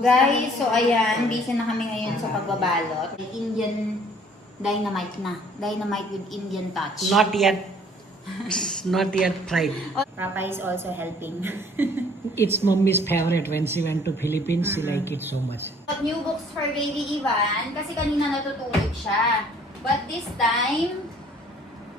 Guys, so ayan, busy na kami ngayon sa pagbabalot. Indian dynamite na. Dynamite with Indian touch. Not yet. Not yet fried. Papa is also helping. It's mommy's favorite. When she went to Philippines, she liked it so much. New books for baby Ivan kasi kanina natutulog siya. But this time,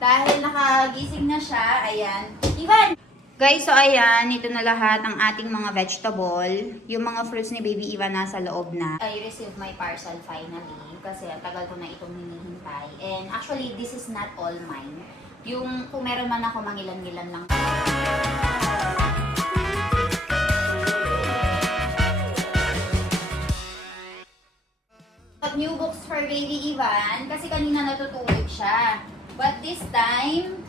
dahil nakagising na siya, ayan. Ivan! Guys, so ayan, ito na lahat ang ating mga vegetable. Yung mga fruits ni baby Ivan nasa loob na. I received my parcel finally kasi ang tagal ko na itong hinihintay. And actually, this is not all mine. Yung kung meron man ako, mangilan-ngilan lang. New books for baby Ivan kasi kanina natutulog siya. But this time,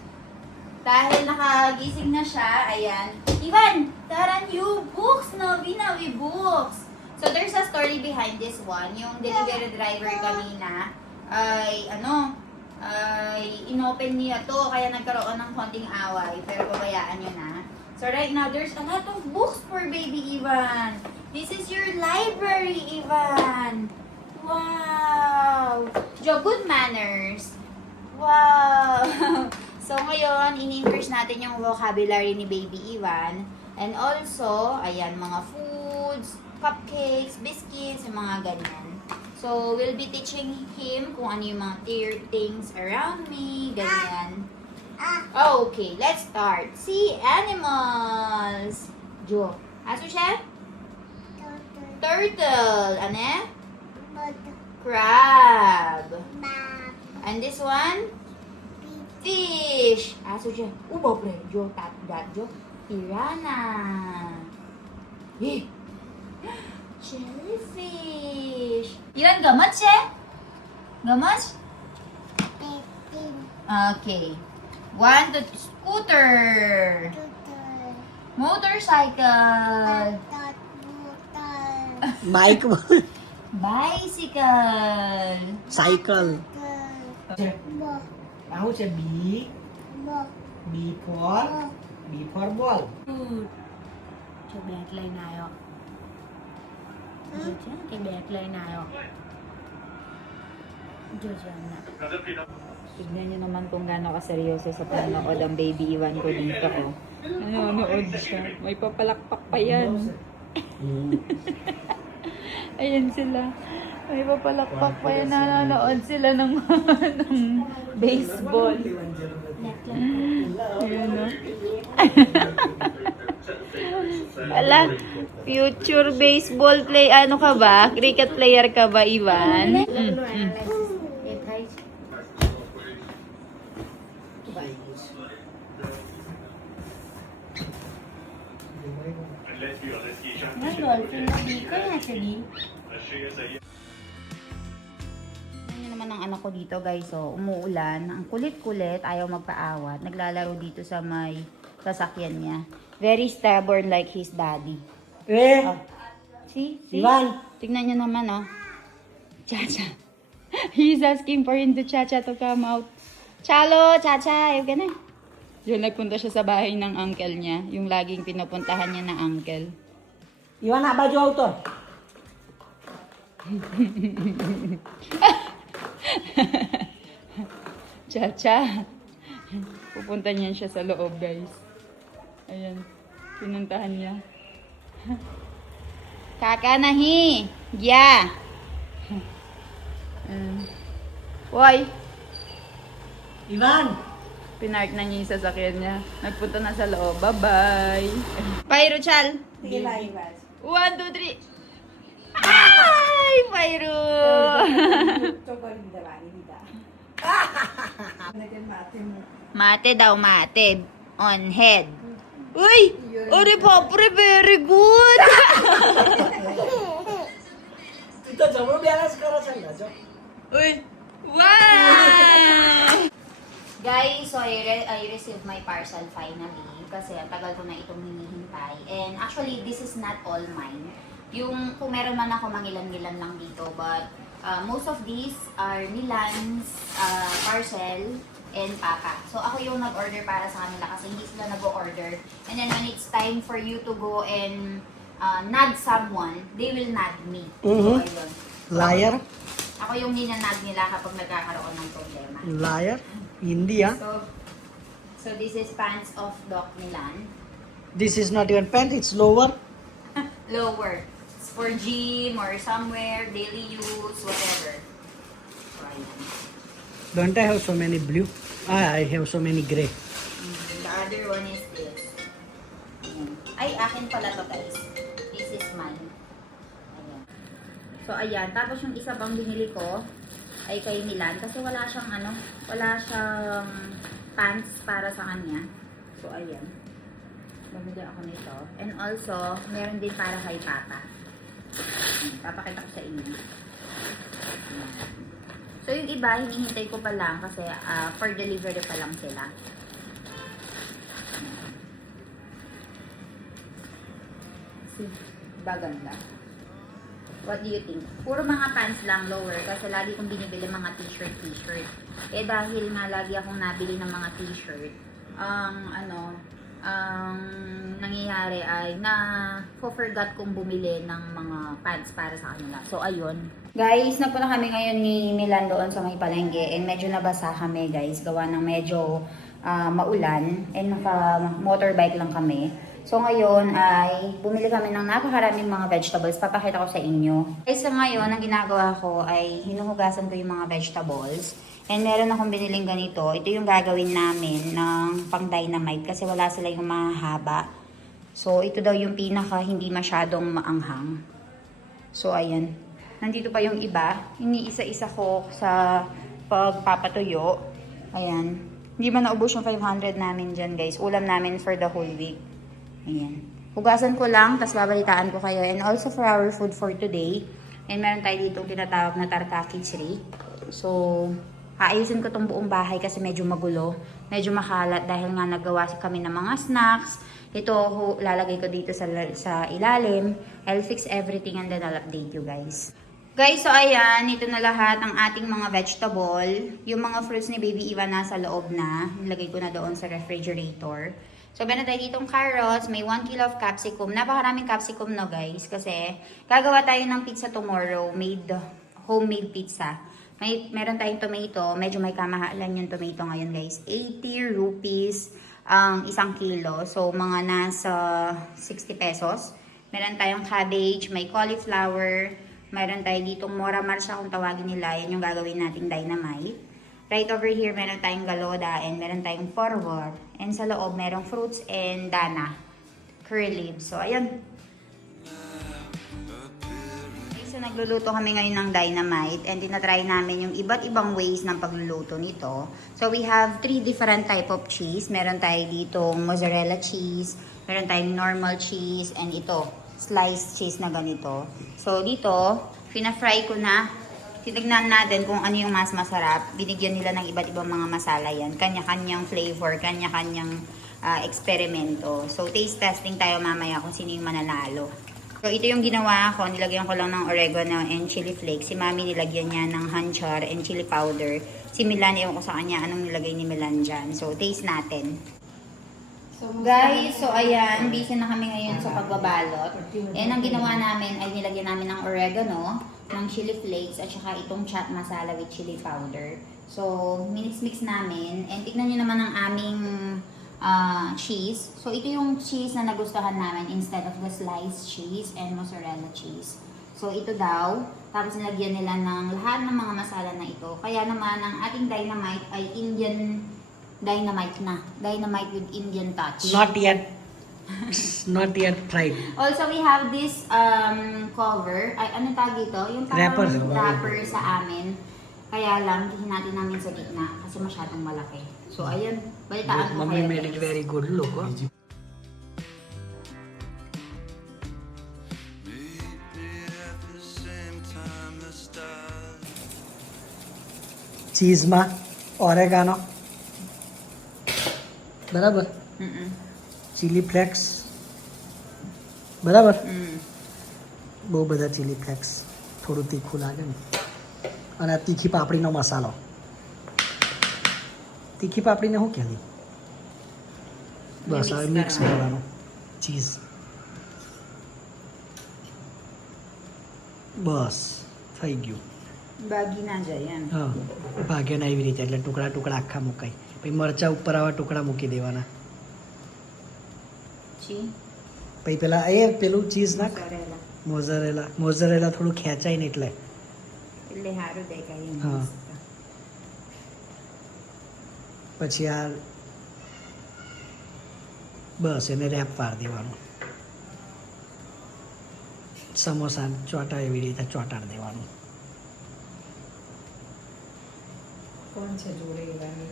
dahil nakagising na siya, ayan. Ivan, tara new books, Navi books. So there's a story behind this one. Yung delivery driver kanina ay inopen niya to kaya nagkaroon ng konting away pero babayaan nyo na. So right now there's a lot of books for baby Ivan. This is your library, Ivan. Wow! Jo, good manners. Wow! So ngayon, in-increase natin yung vocabulary ni baby Ivan. And also, ayan, mga foods, cupcakes, biscuits, yung mga ganyan. So, we'll be teaching him kung ano yung mga things around me, ganyan. Okay, let's start. See, animals. Jo, aso siya? Turtle. Ano? Crab. And this one? Fish. Aso siya. Babre. Jo, Jo. Piranha. Eh. Jellyfish. Yan, gamat siya? Gamat? Okay. One, two, scooter. Motorcycle. Bike. Bicycle. Cycle. Ako siya B. B for ball. Cho bẹt lên này ạ. Rồi chứ, cái bẹt lên này ạ. Rồi chứ na. Tignan niyo naman kung gaano kaseryoso sa panonood ang baby Ivan ko dito. Oh. Nanonood siya. May papalakpak pa yan. Ayan sila. May papalakpak pa yan. Nanonood sila ng baseball. Ayan o. Ala, future baseball play. Ano ka ba? Cricket player ka ba, Ivan? Em thấy nó dolphin nó đi có nhà sẽ đi. Yan naman ang anak ko dito, guys. So, umuulan. Ang kulit-kulit. Ayaw magpaawat. Naglalaro dito sa may sasakyan niya. Very stubborn like his daddy. Oh. See? Ivan. Tignan niyo naman, oh. Chacha. He's asking for him to Chacha to come out. Chalo, Chacha. Ayun ka na. Diyan nagpunta siya sa bahay ng uncle niya. Yung laging pinupuntahan niya na uncle. Iwan na baju auto. Chacha. Pupunta niyan siya sa loob, guys. Ayan. Pinuntahan niya. Kaka nahi. Yeah. Hoy. Ivan. Pinark na niya yung sasakyan niya. Nagpunta na sa loob. Bye-bye. Pyro, Chal. Sige ba, Ivan? 1, 2, 3. Ay, Pyro. Chocolate da ba? Hindi da. Mate daw, mate. On head. Uy! Ore, papre, very good! Ito, jabro bialas kara sanga, jo. Uy! Wow! Guys, so I received my parcel finally kasi ang tagal ko na itong hinihintay. And actually, this is not all mine. Yung kung meron man ako, mangilan-ngilan lang dito. But most of these are Milan's parcel and Papa. So ako yung nag-order para sa kanila kasi hindi sila nag-order. And then when it's time for you to go and nag someone, they will nag me. Mhm. So, ayun. Liar. Ako yung ninanag nila kapag nagkakaroon ng problema. Liar. India. So this is pants of Doc Milan. This is not even pant, it's lower. Lower. It's for gym or somewhere, daily use, whatever. So, ayan. Don't I have so many blue? I have so many gray. The other one is this. Ayan. Ay, akin pala to guys. This is mine. Ayan. So, ayan. Tapos yung isa pang binili ko ay kay Milan kasi wala siyang pants para sa kanya. So, ayan. Bumili ako nito. And also, meron din para kay Papa. Ayan. Papakita ko sa inyo. Ayan. So, yung iba, hinihintay ko pa lang kasi for delivery pa lang sila. See, baganda. What do you think? Puro mga pants lang, lower, kasi lagi kong binibili mga t-shirt. Eh, dahil nga lagi akong nabili ng mga t-shirt, ang nangyayari ay forgot kong bumili ng mga pants para sa kanila. So, ayun. Guys, nagpunta kami ngayon ni Milan doon sa may palengke and medyo nabasa kami guys. Gawa ng medyo maulan and naka-motorbike lang kami. So ngayon ay bumili kami ng napakaraming mga vegetables. Papakita ko sa inyo. Guys, sa ngayon ang ginagawa ko ay hinuhugasan ko yung mga vegetables. And meron akong biniling ganito. Ito yung gagawin namin ng pang dynamite kasi wala sila yung mahaba. So ito daw yung pinaka hindi masyadong maanghang. So ayan. Nandito pa yung iba. Iniisa-isa ko sa pagpapatuyo. Ayan. Hindi man naubos yung 500 namin dyan guys. Ulam namin for the whole week. Ayan. Hugasan ko lang, tapos babalitaan ko kayo. And also for our food for today. And meron tayo dito tinatawag na tarka kichri. So, aayusin ko tong buong bahay kasi medyo magulo. Medyo makalat dahil nga nagawa kami ng mga snacks. Ito, lalagay ko dito sa ilalim. I'll fix everything and then I'll update you guys. Guys, so ayan, ito na lahat ang ating mga vegetable. Yung mga fruits ni Baby Eva nasa loob na. Nilagay ko na doon sa refrigerator. So, meron tayo ditong carrots, may 1 kilo of capsicum. Napakaraming capsicum no guys, kasi gagawa tayo ng pizza tomorrow, homemade pizza. Meron tayong tomato, medyo may kamahalan yung tomato ngayon guys. 80 rupees ang 1 kilo, so mga nasa 60 pesos. Meron tayong cabbage, may cauliflower, meron tayo ditong mora marsha kung tawagin nila, yan yung gagawin nating dynamite. Right over here, meron tayong galoda and meron tayong forward. And sa loob, merong fruits and dana. Curry leaves. So, ayan. So, nagluluto kami ngayon ng dynamite and tinatry namin yung iba't ibang ways ng pagluluto nito. So, we have 3 different type of cheese. Meron tayo ditong mozzarella cheese, meron tayong normal cheese, and ito, sliced cheese na ganito. So, dito, pina-fry ko na. Tinignan natin kung ano yung mas masarap. Binigyan nila ng iba't ibang mga masala yan. Kanya-kanyang flavor, kanya-kanyang eksperimento. So, taste testing tayo mamaya kung sino yung mananalo. So, ito yung ginawa ko. Nilagyan ko lang ng oregano and chili flakes. Si Mami nilagyan niya ng hanchar and chili powder. Si Milan, ewan ko sa kanya anong nilagay ni Milan dyan. So, taste natin. So, guys, so ayan, busy na kami ngayon sa pagbabalot. And ang ginawa namin ay nilagyan namin ng oregano, ng chili flakes, at saka itong chaat masala with chili powder. So, mix namin. And tignan nyo naman ang aming cheese. So, ito yung cheese na nagustuhan namin instead of the sliced cheese and mozzarella cheese. So, ito daw. Tapos, nilagyan nila ng lahat ng mga masala na ito. Kaya naman, ang ating dynamite ay Indian dynamite na. Dynamite with Indian touch. Not yet. Not yet fried. Also, we have this cover. Ay, ano tawag dito? Yung parang wrapper sa amin. Kaya lang, hinatin namin sa gitna kasi masyadong malaki. So, ayun. Balitaan ko Mommy kayo. made it very good look. Huh? Cheese ma, oregano. બરાબર chilli flakes બરાબર બહુ બધા chilli flakes થોડું તીખું લાગે ને અને આ તીખી પાપડીનો મસાલો તીખી પાપડીને શું કહેવાય બસ હવે મિક્સ કરવાનું ચીઝ બસ થઈ ગયું. ભાગી ના જાય એમ. હા, ભાગ્ય ના એવી રીતે એટલે ટુકડા ટુકડા આખા મુકાય. પછી મરચા ઉપર આવા ટુકડા મૂકી દેવાના. છી પછી પેલા પેલું ચીઝ નાખ. કરેલા મોઝરેલા થોડું ખેંચાય ને એટલે. એટલે સારું દેખાય એમ. હા. પછી આ બસ એને રેપ પાડી દેવાનું. સમોસા ચોટા એવી રીતે ચોટાડી દેવાનું. કોણ છે જોડે એવાની?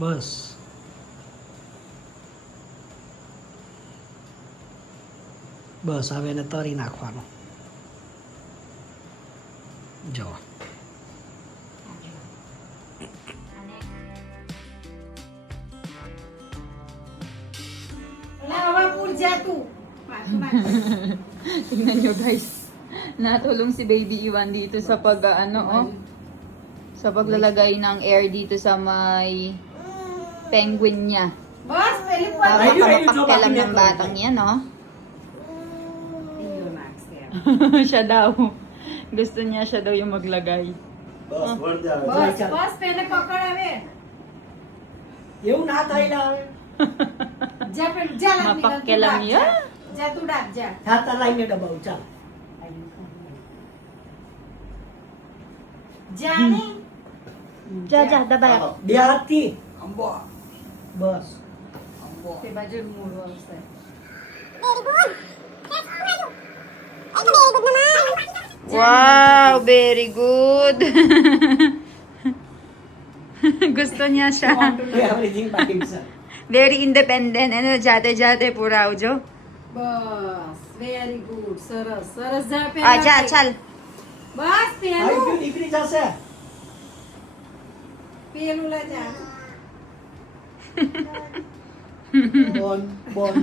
બસ બસ હવે એને તરી નાખવાનું. જો Tingnan nyo guys. Natulong si Baby Iwan dito sa sa paglalagay ng air dito sa may penguin niya. બસ પેલી Napakapakkelam ng batang yan, no? Siya daw. Gusto niya siya daw yung maglagay. બસ પેલે પકડાવે એવું ના થાય ના જા પેલું જા લાગ Mapakkelam yan. જા તું ડાક જા હાથ લાઈને દબાવ ચાલ. જા ને Dabay. બે હાથથી બસ તે બાજુ મૂળ આવશે Wow, very good. Gusto niya siya. everything by himself. Very independent. Ano, jate-jate pura jo. Bus very good સરસ સરસ જા Aja, chal. બસ પેલું આવી નીકળી જશે. પેલું લે જા બોન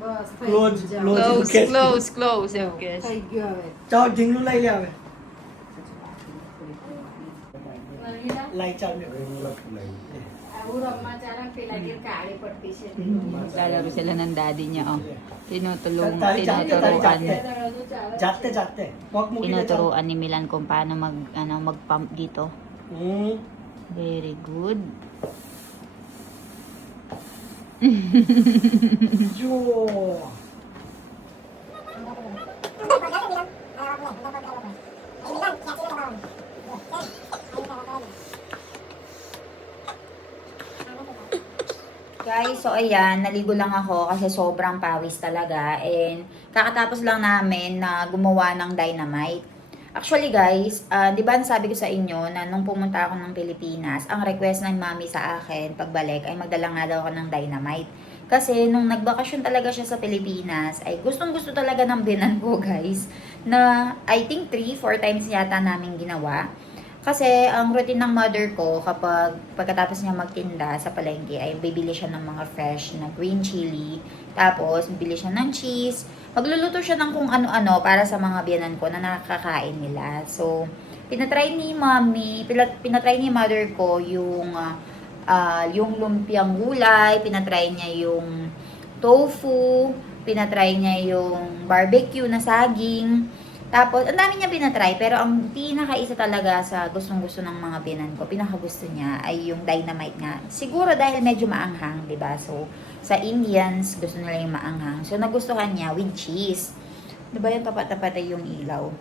બસ થઈ Close, ગયું, જા. close. Close. Okay. થઈ ગયું હવે ચાલ ઢીંગલું લઈ લે હવે. નવીના લઈ ચાલ આવું રમવા ચાલે પેલા ઘેર કાળી પડતી છે Lalaro sila ng daddy niya, oh. Tinuturuan જાતે જાતે પગ મૂકી દે ચાલ. tinuturuan ni Milan kung paano mag-pump dito. Very good. જો Guys, so ayan, naligo lang ako kasi sobrang pawis talaga and kakatapos lang namin na gumawa ng dynamite. Actually guys, di ba sabi ko sa inyo na nung pumunta ako ng Pilipinas, ang request ng mami sa akin pagbalik ay magdala nga daw ako ng dynamite. Kasi nung nagbakasyon talaga siya sa Pilipinas, ay gustong gusto talaga ng binan ko guys, na I think 3-4 times yata namin ginawa. Kasi ang routine ng mother ko kapag pagkatapos niya magtinda sa palengke ay bibili siya ng mga fresh na green chili, tapos bibili siya ng cheese, magluluto siya ng kung ano-ano para sa mga biyanan ko na nakakain nila. So, pinatry ni mother ko yung lumpiang gulay, pinatry niya yung tofu, pinatry niya yung barbecue na saging. Tapos, ang dami niya pinatry, pero ang pinakaisa talaga sa gustong-gusto ng mga biyanan ko, pinakagusto niya ay yung dynamite nga. Siguro dahil medyo maanghang, 'di ba? So, sa Indians, gusto nila yung maanghang. So, nagustuhan niya with cheese. 'Di ba yung tapat-tapat ay yung ilaw?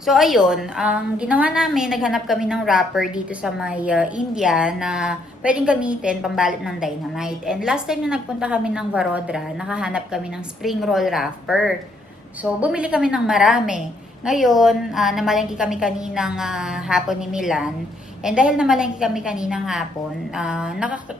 So, ayun, ang ginawa namin, naghanap kami ng wrapper dito sa may India na pwedeng gamitin pambalot ng dynamite. And last time na nagpunta kami ng Varodra, nakahanap kami ng spring roll wrapper. So, bumili kami ng marami. Ngayon, namalengke kami kaninang hapon ni Milan. And dahil namalengke kami kaninang hapon,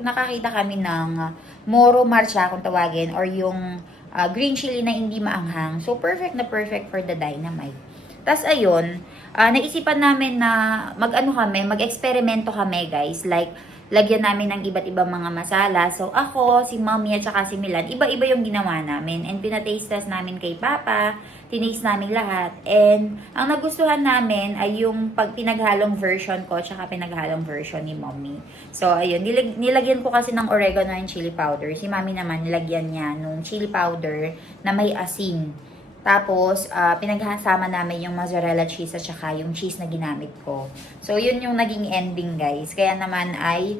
nakakita kami ng Moro Marcha kung tawagin, or yung green chili na hindi maanghang. So, perfect na perfect for the dynamite. Tapos, ayun, naisipan namin na mag-eksperimento kami guys. Like, lagyan namin ng iba't ibang mga masala. So, ako, si Mommy at saka si Milan, iba-iba yung ginawa namin. And pinataste test namin kay Papa, tinaste namin lahat. And ang nagustuhan namin ay yung pinaghalong version ko at saka pinaghalong version ni Mommy. So, ayun, nilagyan ko kasi ng oregano and chili powder. Si Mommy naman, nilagyan niya nung chili powder na may asin. Tapos, pinaghasama namin yung mozzarella cheese at saka yung cheese na ginamit ko. So, yun yung naging ending, guys. Kaya naman ay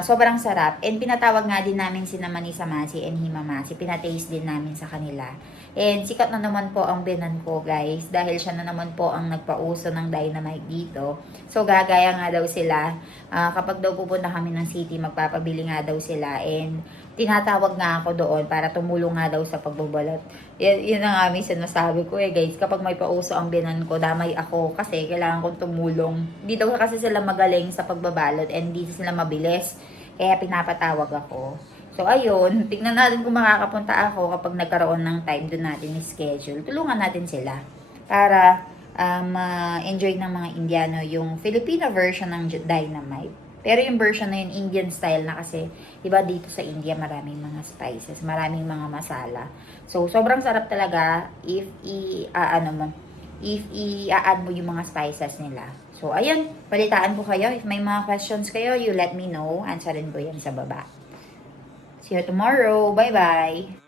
sobrang sarap. And pinatawag nga din namin si Manisa Masi and Himamasi. Pinataste din namin sa kanila. And sikat na naman po ang binan ko, guys. Dahil siya na naman po ang nagpauso ng dynamite dito. So, gagaya nga daw sila. Kapag daw pupunta kami ng city, magpapabili nga daw sila. And tinatawag nga ako doon para tumulong nga daw sa pagbabalot. Yun ang aming sinasabi ko guys. Kapag may pauso ang binan ko, damay ako kasi kailangan kong tumulong. Di daw kasi sila magaling sa pagbabalot and di sila mabilis. Kaya pinapatawag ako. So, ayun. Tignan natin kung makakapunta ako kapag nagkaroon ng time doon natin schedule. Tulungan natin sila para ma-enjoy ng mga Indiano yung Filipino version ng Dynamite. Pero yung version na yun, Indian style na kasi, diba dito sa India maraming mga spices, maraming mga masala. So, sobrang sarap talaga if i-add mo yung mga spices nila. So, ayun, balitaan ko kayo. If may mga questions kayo, you let me know. Answerin ko yan sa baba. See you tomorrow. Bye-bye!